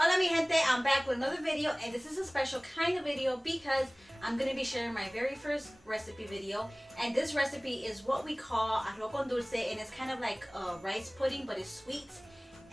Hola mi gente, I'm back with another video, and this is a special kind of video because I'm going to be sharing my very first recipe video. And this recipe is what we call Arroz con Dulce, and it's kind of like a rice pudding, but it's sweet.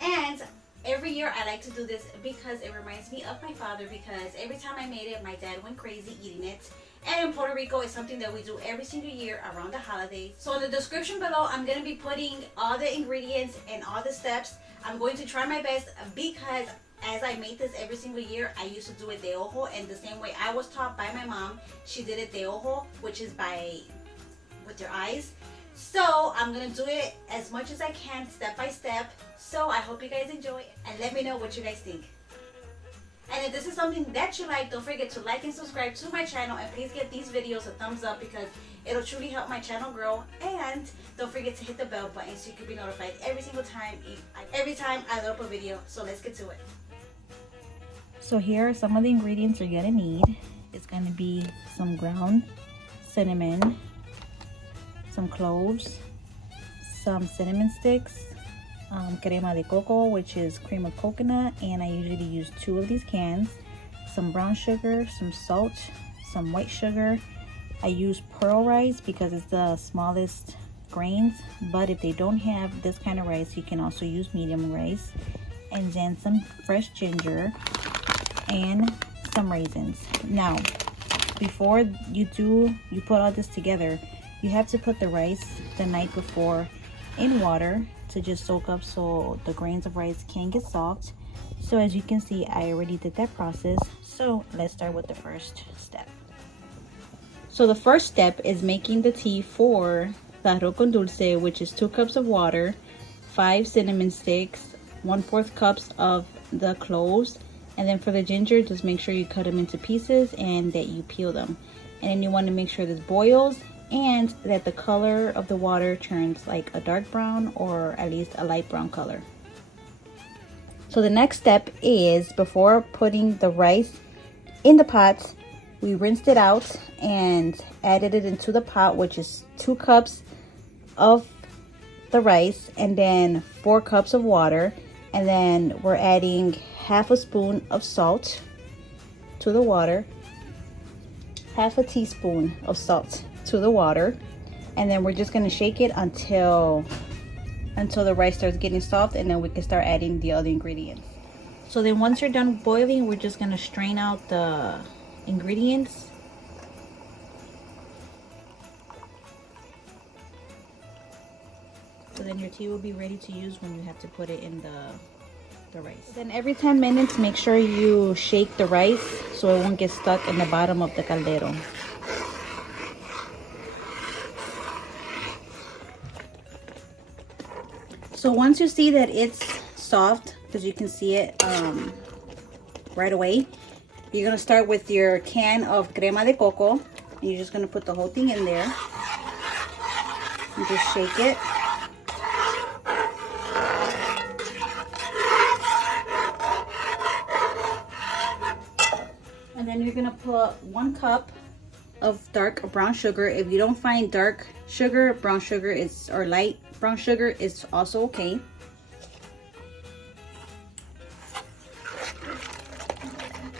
And every year I like to do this because it reminds me of my father, because every time I made it, my dad went crazy eating it. And in Puerto Rico, it's something that we do every single year around the holidays. So in the description below, I'm going to be putting all the ingredients and all the steps. I'm going to try my best because as I made this every single year, I used to do it de ojo, and the same way I was taught by my mom. She did it de ojo, which is with your eyes. So I'm gonna do it as much as I can, step by step. So I hope you guys enjoy, and let me know what you guys think. And if this is something that you like, don't forget to like and subscribe to my channel, and please give these videos a thumbs up because it'll truly help my channel grow. And don't forget to hit the bell button so you can be notified every time I load up a video. So let's get to it. So here are some of the ingredients you're gonna need. It's gonna be some ground cinnamon, some cloves, some cinnamon sticks, crema de coco, which is cream of coconut, and I usually use 2 of these cans, some brown sugar, some salt, some white sugar. I use pearl rice because it's the smallest grains, but if they don't have this kind of rice, you can also use medium rice. And then some fresh ginger and some raisins. Now, before you put all this together, you have to put the rice the night before in water to just soak up so the grains of rice can get soft. So as you can see, I already did that process. So let's start with the first step. So the first step is making the tea for the arroz con dulce, which is 2 cups of water, 5 cinnamon sticks, 1/4 cups of the cloves. And then for the ginger, just make sure you cut them into pieces and that you peel them. And then you want to make sure this boils and that the color of the water turns like a dark brown or at least a light brown color. So the next step is, before putting the rice in the pot, we rinsed it out and added it into the pot, which is 2 cups of the rice and then 4 cups of water. And then we're adding 1/2 spoon of salt to the water, 1/2 teaspoon of salt to the water, and then we're just going to shake it until the rice starts getting soft, and then we can start adding the other ingredients. So then once you're done boiling, we're just going to strain out the ingredients. So then your tea will be ready to use when you have to put it in the rice. Then every 10 minutes, make sure you shake the rice so it won't get stuck in the bottom of the caldero. So once you see that it's soft, because you can see it right away, you're going to start with your can of crema de coco. And you're just going to put the whole thing in there and just shake it. And then you're gonna put 1 cup of dark brown sugar. If you don't find dark sugar, brown sugar is, or light brown sugar is also okay.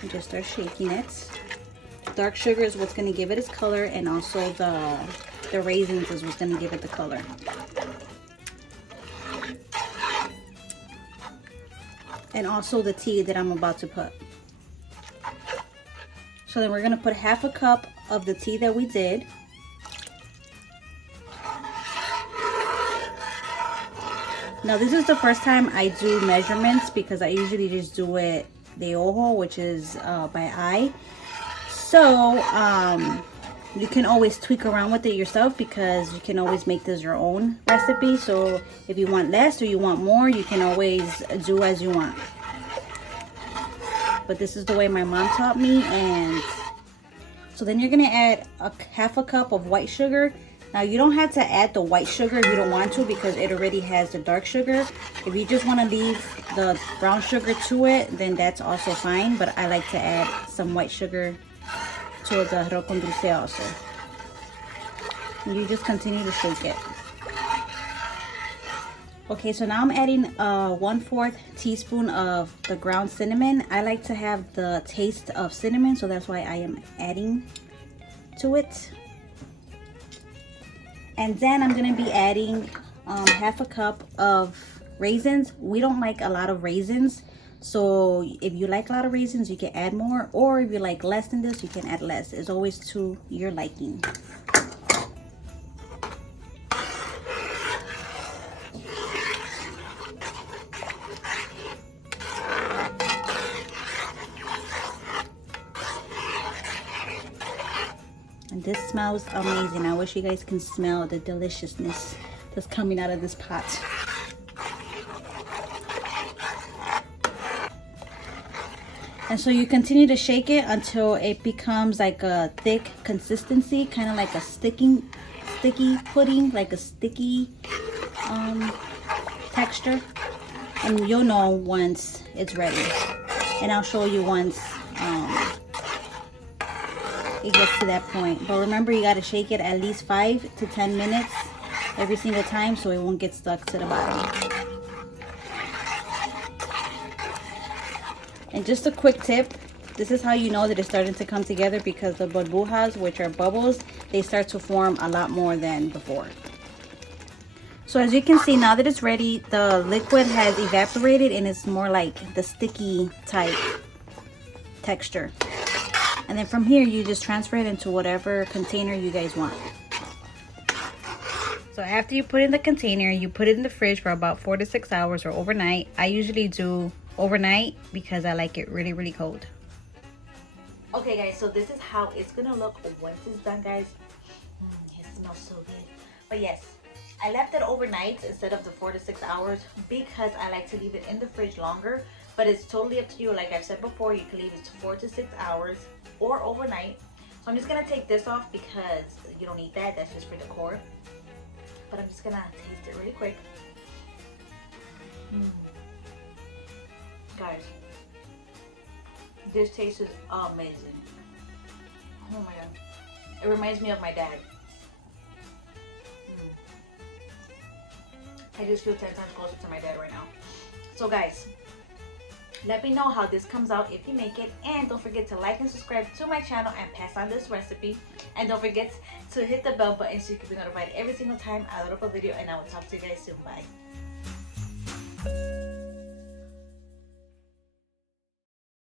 And just start shaking it. Dark sugar is what's gonna give it its color, and also the raisins is what's gonna give it the color. And also the tea that I'm about to put. So then we're going to put 1/2 cup of the tea that we did. Now this is the first time I do measurements because I usually just do it de ojo, which is by eye. So you can always tweak around with it yourself because you can always make this your own recipe. So if you want less or you want more, you can always do as you want. But this is the way my mom taught me. And so then you're gonna add 1/2 cup of white sugar. Now you don't have to add the white sugar if you don't want to, because it already has the dark sugar. If you just want to leave the brown sugar to it, then that's also fine, but I like to add some white sugar to the arroz con dulce also. And you just continue to shake it. Okay, so now I'm adding 1/4 teaspoon of the ground cinnamon. I like to have the taste of cinnamon, so that's why I am adding to it. And then I'm gonna be adding 1/2 cup of raisins. We don't like a lot of raisins, so if you like a lot of raisins, you can add more, or if you like less than this, you can add less. It's always to your liking. And this smells amazing. I wish you guys can smell the deliciousness that's coming out of this pot. And so you continue to shake it until it becomes like a thick consistency, kind of like a sticky pudding, like a sticky texture. And you'll know once it's ready. And I'll show you once it gets to that point. But remember, you got to shake it at least 5 to 10 minutes every single time so it won't get stuck to the bottom. And just a quick tip, this is how you know that it's starting to come together, because the burbujas, which are bubbles, they start to form a lot more than before. So as you can see, now that it's ready, the liquid has evaporated and it's more like the sticky type texture. And then from here, you just transfer it into whatever container you guys want. So after you put in the container, you put it in the fridge for about 4 to 6 hours or overnight. I usually do overnight because I like it really, really cold. Okay guys, so this is how it's gonna look once it's done, guys. It smells so good. But yes, I left it overnight instead of the 4 to 6 hours because I like to leave it in the fridge longer. But it's totally up to you. Like I've said before, you can leave it to 4 to 6 hours or overnight. So I'm just gonna take this off because you don't need that. That's just for decor. But I'm just gonna taste it really quick. Guys, this tastes amazing. Oh my god. It reminds me of my dad. I just feel 10 times closer to my dad right now. So guys, let me know how this comes out if you make it. And don't forget to like and subscribe to my channel and pass on this recipe. And don't forget to hit the bell button so you can be notified every single time I load up a video. And I will talk to you guys soon. Bye.